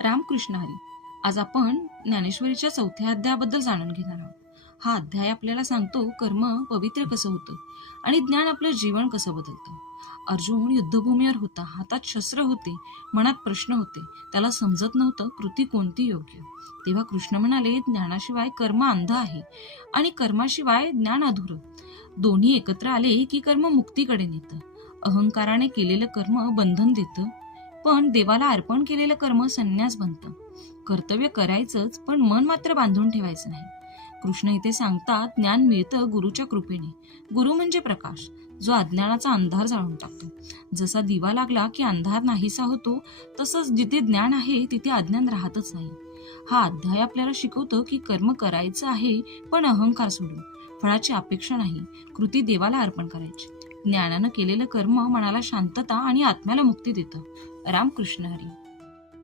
रामकृष्ण हरी. आज आपण ज्ञानेश्वरीच्या 4थ्या अध्यायाबद्दल जाणून घेणार आहोत. हा अध्याय आपल्याला सांगतो कर्म पवित्र कसं होतं आणि ज्ञान आपलं जीवन कसं बदलतं. अर्जुन युद्धभूमीवर होता, हातात शस्त्र होते, मनात प्रश्न होते. त्याला समजत नव्हतं कृती कोणती योग्य. तेव्हा कृष्ण म्हणाले, ज्ञानाशिवाय कर्म अंध आहे आणि कर्माशिवाय ज्ञान अधुरं. दोन्ही एकत्र आले की कर्म मुक्तीकडे नेतं. अहंकाराने केलेलं कर्म बंधन देतं, पण देवाला अर्पण केलेलं कर्म संन्यास बनतं. कर्तव्य करायचंच, पण मन मात्र बांधून ठेवायचं नाही. कृष्ण इथे सांगतात, ज्ञान मिळतं गुरुच्या कृपेने. गुरु म्हणजे प्रकाश, जो अज्ञानाचा अंधार जाळून टाकतो. जसा दिवा लागला की अंधार नाहीसा होतो, तसंच जिथे ज्ञान आहे तिथे अज्ञान राहतच नाही. हा अध्याय आपल्याला शिकवतो की कर्म करायचं आहे, पण अहंकार सोडून. फळाची अपेक्षा नाही, कृती देवाला अर्पण करायची. ज्ञानानं केलेलं कर्म मनाला शांतता आणि आत्म्याला मुक्ती देतं. रामकृष्ण हरी.